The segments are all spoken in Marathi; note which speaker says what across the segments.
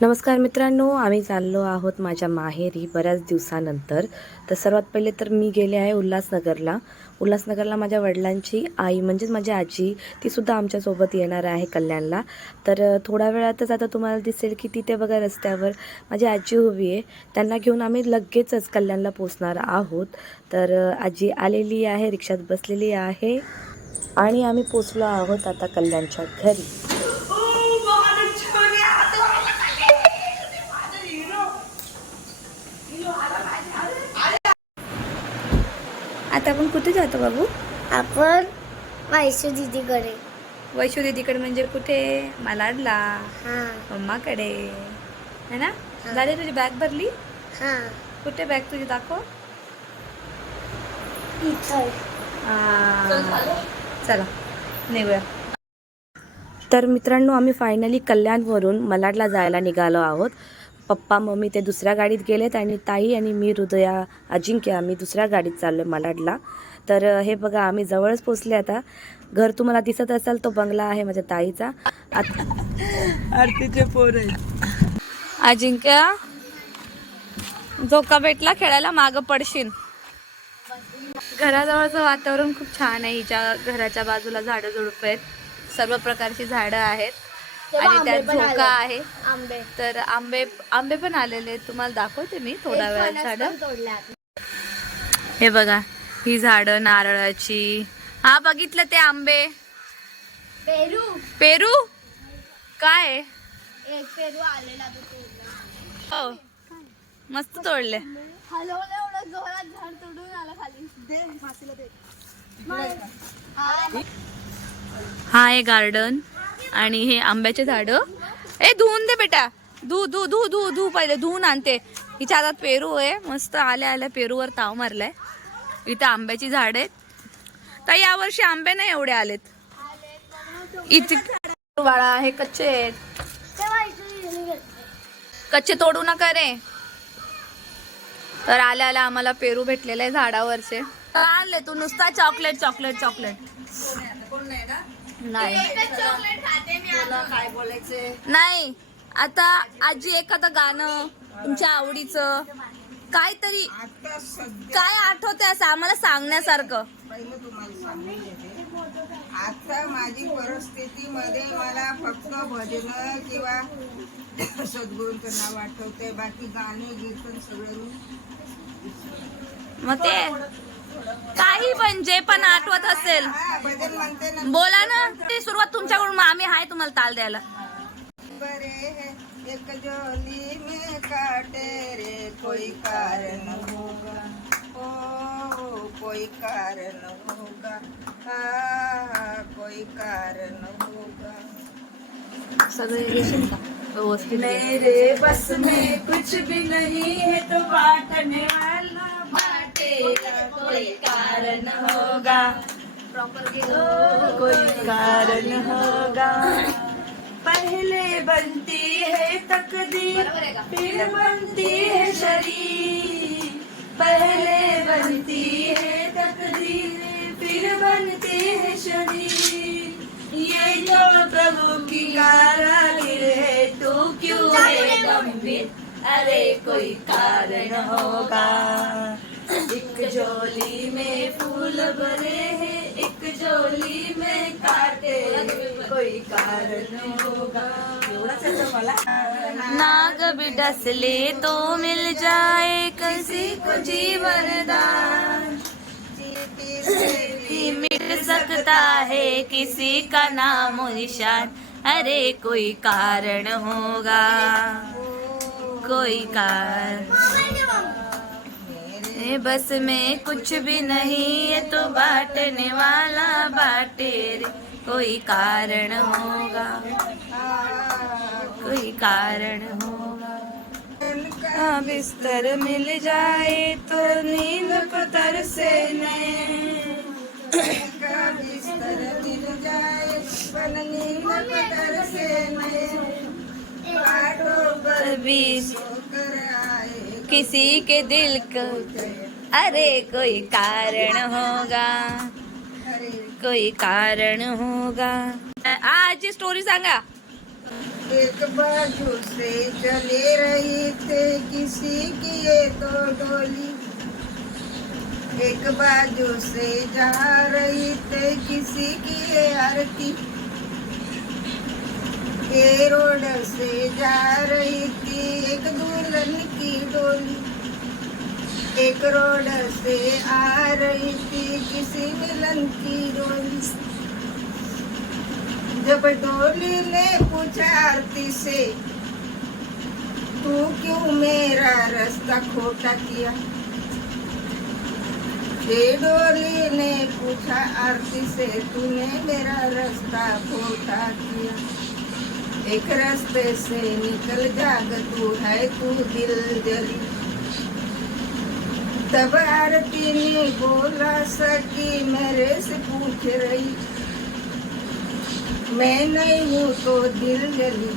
Speaker 1: नमस्कार मित्रांनो आम्ही चाललो आहोत माझ्या माहेरी बऱ्याच दिवसानंतर. तर सर्वात पहिले तर मी गेले आहे उल्हासनगरला. उल्हासनगरला माझ्या वडिलांची आई म्हणजेच माझी आजी तीसुद्धा आमच्यासोबत येणार आहे कल्याणला. तर थोड्या वेळातच आता तुम्हाला दिसेल की तिथे बघा रस्त्यावर माझी आजी उभी आहे. त्यांना घेऊन आम्ही लगेचच कल्याणला पोचणार आहोत. तर आजी आलेली आहे रिक्षात बसलेली आहे. आणि आम्ही पोचलो आहोत आता कल्याणच्या घरी. आता आपण कुठे जातो बाबू?
Speaker 2: आपण वैशू दीदीकडे.
Speaker 1: वैशू दीदीकडे म्हणजे कुठे? मलाडला. मम्माकडे है ना? झाली तुझी बॅग भरली? कुठे बॅग तुझी दाखव? चला निघूया. तर मित्रांनो आम्ही फायनली कल्याणवरून मलाडला जायला निघालो आहोत. पप्पा मम्मी ते दुसऱ्या गाडीत गेलेत आणि ताई आणि मी हृदया अजिंक्य आम्ही दुसऱ्या गाडीत चाललो मलाडला तर हे बघा आम्ही जवळच पोचले आता. घर तुम्हाला दिसत असाल तो बंगला आहे माझ्या ताईचा. आरतीचे पोर अजिंक्य झोका भेटला खेळायला मागं पडशील. घराजवळचं वातावरण खूप छान आहे. हिच्या घराच्या बाजूला झाडं झुडप आहेत. सर्व प्रकारची झाडं आहेत. आणि त्यात झोका. आहे.
Speaker 2: आंबे.
Speaker 1: तर आंबे आंबे पण आलेले तुम्हाला दाखवते मी वेळात
Speaker 2: फणस
Speaker 1: झाडं. हे बघा ही झाडं नारळाची. हा बघितलं ते आंबे.
Speaker 2: पेरू.
Speaker 1: पेरू? काय?
Speaker 2: एक पेरू आलेला.
Speaker 1: हो. मस्त तोडले.
Speaker 2: हलवलं एवढं जोरात झाड तोडून आलं खाली. दे मासीला दे. हा.
Speaker 1: हा आहे गार्डन. आणि हे आंब्याचे झाड. ए धुवून दे बेटा. धू धू धू धू धू पहिले धुवून आणते. हिच्या हातात पेरू आहे. मस्त आल्या आल्या पेरूवर ताव मारलाय. इथं आंब्याची झाड आहेत. तर यावर्षी आंबे नाही एवढे आलेत. इथे बाळा हे कच्चे आहेत. कच्चे तोडू नका रे. तर आल्या आल्या आम्हाला पेरू भेटलेले झाडावरचे. आणले तू नुसता चॉकलेट चॉकलेट चॉकलेट नाही. नाही. आता आजी एखादं गाणं तुमच्या आवडीचं काहीतरी काय आठवते असं आम्हाला सांगण्यासारखं?
Speaker 3: आता माझी परिस्थितीमध्ये मला फक्त भजन किंवा सद्गुरूंचं नाव आठवतंय. बाकी गाणे कीर्तन सगळं
Speaker 1: मग ते काही पण जे पण आठवत असेल.
Speaker 3: भजन म्हणते ना
Speaker 1: बोला ना ती सुरुवात तुमच्याकडून मग आम्ही आहे तुम्हाला ताल द्यायला.
Speaker 3: बरे एक जोली में काटे रे कोई कारण होगा. ओ कोई कारण होगा. हा कोई कारण होगा.
Speaker 1: सगळे का? व्यवस्थित.
Speaker 3: मेरे बस में कुछ भी नहीं है तो बांटने वाला कोई कारण होगा। कोई कारण होगा। पहले बनती है तकदीर, फिर बनती है शरीर। पहले बनती है तकदीर, फिर बनती है शरीर। ये तो प्रभु की कारागिर है, तू क्यों है गंभीर? अरे कोई कारण होगा। एक झोली में फूल भरे हैं, एक झोली में काटे कोई कारण होगा।
Speaker 1: नाग भी डसले तो मिल जाए किसी को जीवन दान। मिट सकता है किसी का नाम निशान। अरे कोई कारण होगा। कोई कारण। ए, बस में कुछ भी नहीं है तो बांटने वाला बाटे रे। कोई कारण होगा कोई कारण होगा। हाँ, बिस्तर मिल जाए तो नींद पतर से
Speaker 3: का बिस्तर मिल जाए पण नींद पतर से मैं बाटों पर
Speaker 1: भी किसी के दिल को। अरे कोई कारण होगा। कोई कारण होगा। आजची स्टोरी सांगा।
Speaker 3: एक बाजू से चले रही थे किसी की ये तो डोली। एक बाजू से जा रही थे किसी की ये आरती। ये रोड से जा रही थी एक दुल्हन की डोली। एक रोड से आ रही थी किसी मिलन की डोली। जब डोली ने पूछा आरती से, तू क्यों मेरा रास्ता खोटा किया? डोली ने पूछा आरती से, तूने मेरा रास्ता खोटा किया? एक रास्ते से निकल जाग तू है तू दिल जली। तब आरती ने बोला सकी मेरे से पूछ रही। मैं नहीं हूँ तो दिल जली।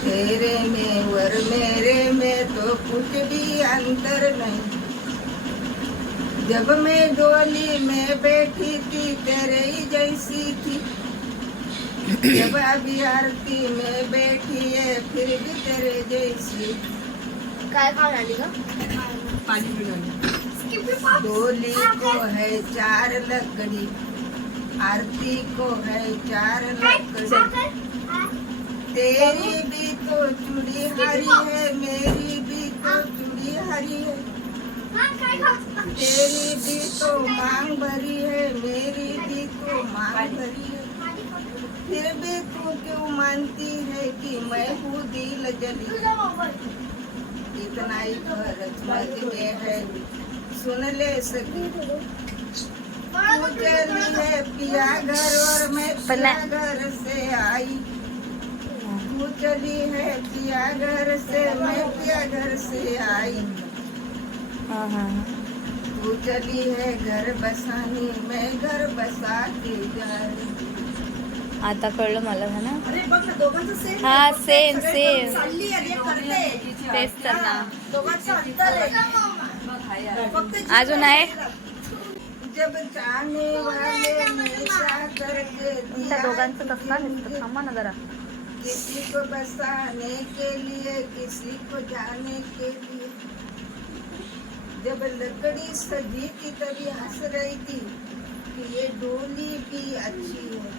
Speaker 3: तेरे में और मेरे में तो कुछ भी अंतर नहीं। जब मैं डोली में बैठी थी, तेरे ही जैसी थी। जब अभी आरती में बैठी है फिर भी तेरे जैसी। डोली को है चार लकड़ी आरती को है चार लकड़ी। तेरी भी तो चूड़ी हरी है मेरी भी तो चूड़ी हरी है। तेरी भी तो मांग भरी है मेरी भी तो मांग भरी है। फिर भी तू क्यों मानती है कि मैं हूँ दिल जली? इतना ही में है। सुन ले सकी तू चली है पिया घर और मैं पिया घर से आई। तू चली है पिया घर से मैं पिया घर से आई।
Speaker 1: हा हा
Speaker 3: तू चली है घर बसानी मैं घर बसा के जा रही
Speaker 1: आता कळलं मला हा
Speaker 4: सेम
Speaker 1: हा,
Speaker 4: एक करते.
Speaker 1: तेच तर ना.
Speaker 4: आहे.
Speaker 1: अजून आहे.
Speaker 3: जब जाने वाले नशा करके
Speaker 1: तुमच्या दोघांचं कसला दिसतं. थांबा ना जरा.
Speaker 3: किसी को बसाने के लिए किसी को जाने के लिए। जब लकड़ी सजी थी तभी हंस रही थी कि ये डोली भी अच्छी है।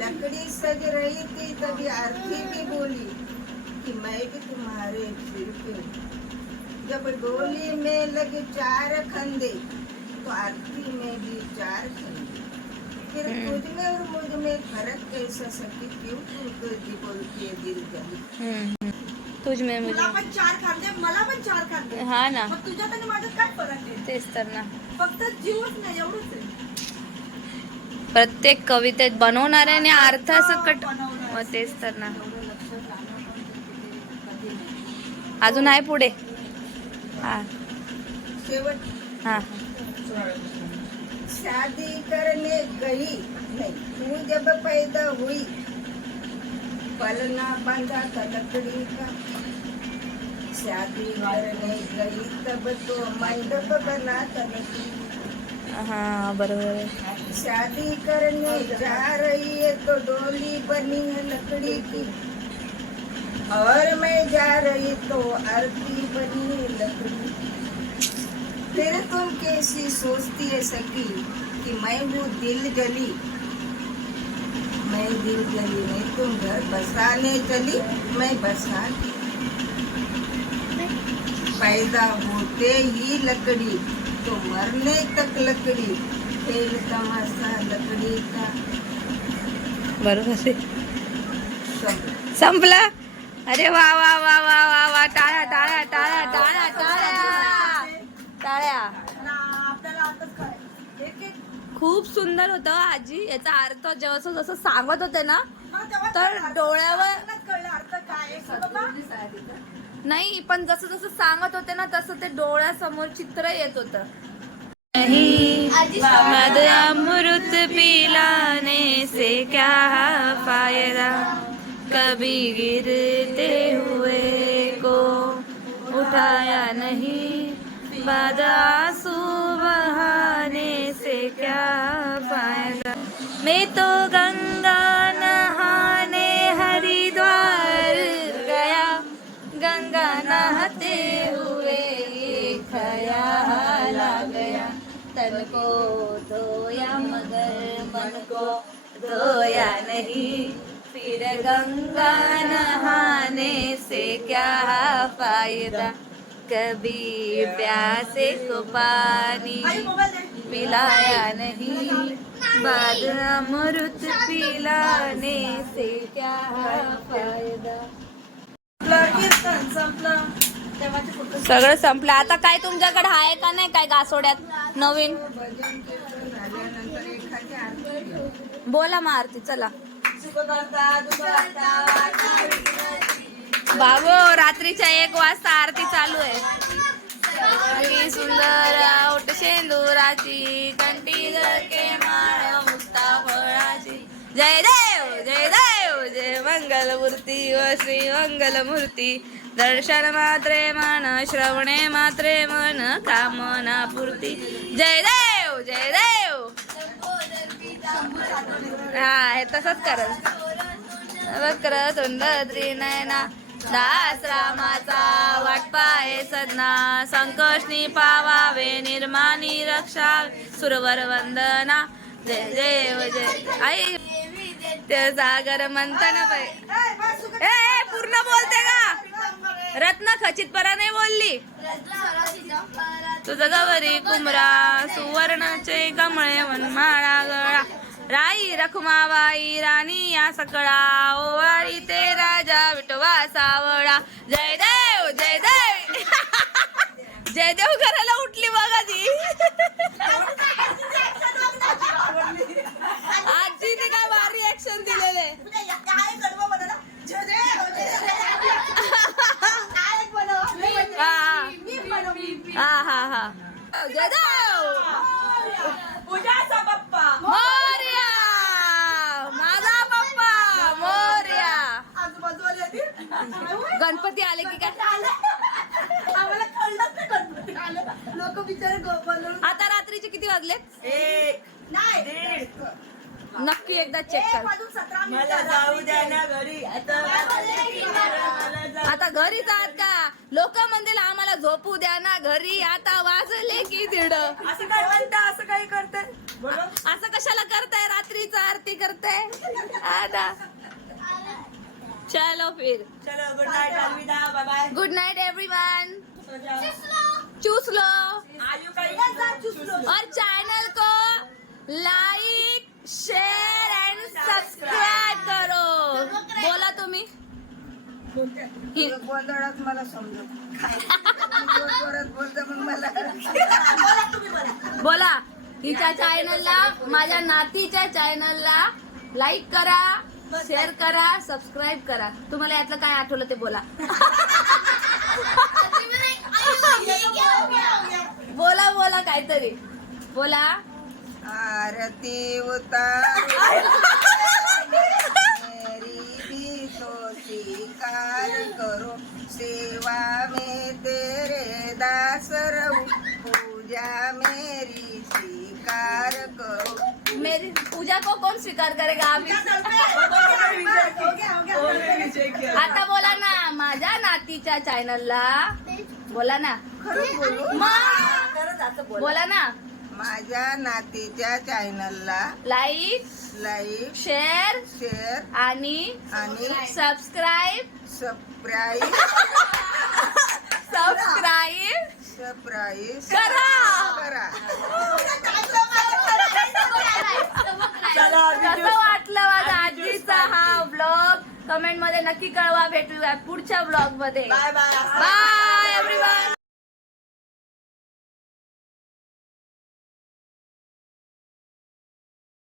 Speaker 3: लकड़ी सज रही थी तभी आरती भी बोली कि मैं भी तुम्हारे सिर पे जब डोली में लगे चार खंदे तो आरती में भी चार खंदे। फिर तुझ में और मुझमें फ़र्क कैसा सकी क्यों तुमको जी बोलती है दिल जली
Speaker 1: तुझ में मुझे।
Speaker 4: पण चार खांदे मला पण चार खांदे।
Speaker 1: हा ना।
Speaker 4: मग तुझ्यात आणि माझ्यात काय फरक आहे
Speaker 1: तेच तर ना
Speaker 4: फक्त जीवच नाही एवढंच आहे
Speaker 1: प्रत्येक कवितेत बनवणाऱ्याने अर्थ असं कट मग तेच तर ना. अजून आहे पुढे. हा. हा.
Speaker 3: शादी करने गई नहीं. तू जब पैदा हुई. पलना बांधा था लकड़ी का. शादी करने गई तब तो मंडप बना था लकड़ी।
Speaker 1: हा, बरोबर
Speaker 3: शादी करने जा रही है तो डोली बनी है लकड़ी की। और मैं जा रही तो आरती बनी है लकड़ी फिर तुम कैसी सोचती है सकी कि मैं हूँ दिल जली मैं दिल जली नहीं, तुम घर बसाने चली, मैं बसा। पैदा होते ही लकड़ी तो मरने तक लकड़ी? खेल तमाशा लकड़ी का?
Speaker 1: बरोबर आहे. संपला. अरे वा वा वा वा वा वा. टाळ्या टाळ्या टाळ्या टाळ्या टाळ्या. टाळ्या. खूप सुंदर होतं आजी. याचा अर्थ जसं जसं सांगत होते ना तर. डोळ्यावर नाही पण जसं जसं सांगत होते ना तसं ते डोळ्यासमोर चित्र येत होतं. मद अमृत पिलाने से क्या फायदा? कभी गिरते हुए को उठाया नहीं। बाद आंसू बहाने से क्या फायदा? मैं तो नहीं फिर गंगा नहाने से क्या फायदा? कभी प्यासे को पानी पिलाया नहीं बाद अमृत पिलाने से क्या फायदा? सगळं संपलं. आता काय तुमच्याकडे आहे का नाही काय गासोड्यात? नवीन?
Speaker 3: घेऊ.
Speaker 1: बोला मग आरती चला. बाबो रात्रीच्या एक वाजता आरती चालू आहे. सुंदर आऊट शेंदुराची कंटी जळके माळ मुक्ता फळाची. जय देव जय देव जय मंगल मूर्ती व श्री मंगल मूर्ती दर्शन मात्रे मन श्रवणे मात्रे मन कामना पूर्ती. जय देव जय देव. हा तसंच करत. वक्र तुंड नयना दास रामाचा वाटपाय सदना. संकष्टी पावावे निर्माणी रक्षा सुरवर वंदना. जय देव जय. आई ते सागर मंथन बाई. ए पूर्ण बोलते का? रत्न खचितपरा नाही बोलली. तुझं गवरी कुमरा सुवर्णचे कमळे वनमाळा गळा. राई रखुमाबाई राणी या सकळा ओवाळी ते राजा विठवा सावळा. जय देव जय देव. जय देव करायला उठली बघा ती आजीने काय भारी ऍक्शन दिलेले. हा हा. हा जय देव.
Speaker 4: पूजाचा बाप्पा
Speaker 1: मोर्या माझा पप्पा मोर्या
Speaker 4: आजूबाजूला येतील
Speaker 1: गणपती आले की काय?
Speaker 4: आम्हाला कळलंच नाही गणपती. आलं लोक बिचारे
Speaker 1: आता रात्रीचे किती वाजले?
Speaker 4: नाही.
Speaker 1: नक्की एकदा चेक
Speaker 4: एक
Speaker 1: कर.
Speaker 4: वाजून सतरा
Speaker 5: मला
Speaker 4: मिनिटं
Speaker 5: जाऊ द्या ना घरी. आता
Speaker 1: घरी. जात का? लोक म्हणतील आम्हाला झोपू द्या ना घरी. आता वाजले की दीड.
Speaker 4: असं काय म्हणता? असं काही करते बोलो
Speaker 1: असं कशाला करताय? रात्रीचा आरती करताय? आता चलो फिर।
Speaker 5: चलो गुड नाईट अलविदा bye bye
Speaker 1: good night everyone choose लो।
Speaker 5: आयु का
Speaker 1: और चैनल को लाइक शेयर एंड सब्सक्राइब करो। बोला तुम्ही।
Speaker 3: गोंधळात मला समजत जोरात बोलता मग मला
Speaker 1: बोला. हिच्या चॅनलला माझ्या नातीच्या चॅनलला लाईक करा. शेअर करा सबस्क्राईब करा. तुम्हाला यातलं काय आठवलं ते बोला. बोला बोला काहीतरी. बोला.
Speaker 3: आरती उतार. मेरी भी तो स्वीकार करो. सेवा में तेरे मेरी
Speaker 1: पूजा को कौन स्वीकार करेगा? आम्ही आता बोला ना माझ्या नातीच्या चॅनलला बोला ना।
Speaker 3: बोला?
Speaker 1: ना।
Speaker 3: माझ्या नातीच्या चॅनलला
Speaker 1: लाईक
Speaker 3: लाईक
Speaker 1: शेअर
Speaker 3: शेअर
Speaker 1: आणि
Speaker 3: आणि
Speaker 1: सबस्क्राईब
Speaker 3: सबस्क्राईब
Speaker 1: सबस्क्राईब
Speaker 3: सबस्क्राईब
Speaker 1: करा.
Speaker 3: करा.
Speaker 1: कसं वाटलं माझा आजीचा हा ब्लॉग कमेंटमध्ये नक्की कळवा भेटूया पुढच्या ब्लॉगमध्ये.
Speaker 5: Bye bye
Speaker 1: bye